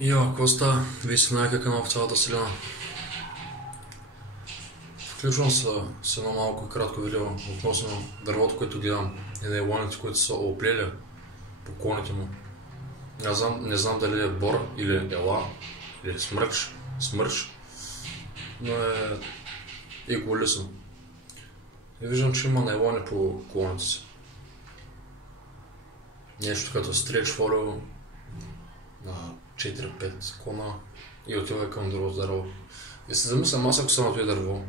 Йо, Коста, виж се на канал в цялата вселена. Включвам се с едно малко кратко видео относно дървото, което гледам и нейлоните, които са оплели по клоните му. Не знам дали е бор или ела, или смърч, но е еколисно. И виждам, че има нейлони по клоните си. Нещо като стриж фолио на 4-5 клона и отива към друго дърво. И се замислям, аз ако съм на това дърво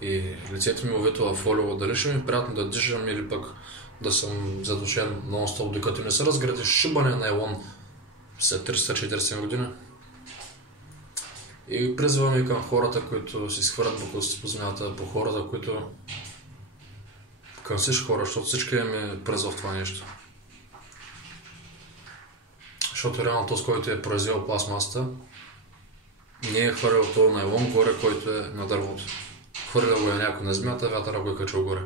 и лицето ми увито в фолио, дали ще ми е приятно да дишам или пък да съм задушен нон-стоп, докато не се разгради шибане на елон след 340 години. И призвам и към хората, които си схвърлят бокуците по земята, по хората, които към всички хора, защото всички ми призва в това нещо. Защото реално този, който е произвел пластмасата, не е хвърлял този найлон горе, който е на дървото. Хвърлял го е някой на земята, вятъра го е качил горе.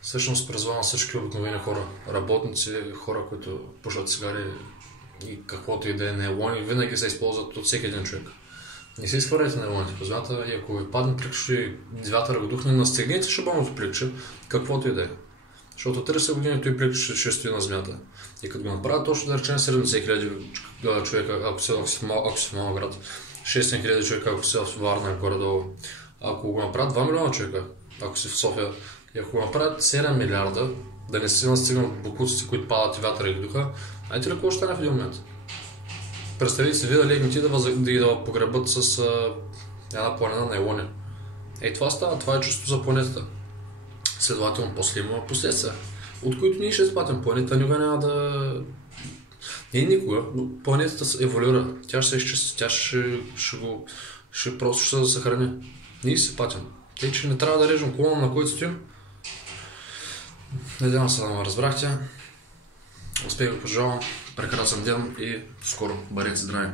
Всъщност призвавам всички обикновени хора, работници, хора, които пушат цигари и каквото и да е найлони, винаги се използват от всеки един човек. Не се изхвърляйте найлоните по земята и ако ви падне пликчето и вятъра го духне, настегнете шибаното пликче, каквото и да е. Защото 30 години той пликче ще стои на земята. И като го направят точно да речем 70 000 човека, ако си в малък град, 600 000 човека, ако си в Варна горе-долу, ако го направят 2 милиона човека, ако си в София, и ако го направят 7 милиарда, да не се настигнат бокуците, които падат и вятъра и ги духа, знаете ли какво ще стане в един момент? Представете си, вие да легнете да ги да погребат с една планина на елони. Ей, това става, това е чувство за планетата. Следователно, после има последствия, от които ние ще изплатим. Планета никога няма да... Не никога, но планетата еволюира. Тя ще се изчисти, тя ще просто ще се съхрани. Ние се патим. Тъй, че не трябва да режем клона, на който стоим. Надявам се да ме разбрахте. Успех ви пожелавам. Прекрасен ден и скоро. Бъдете здрави!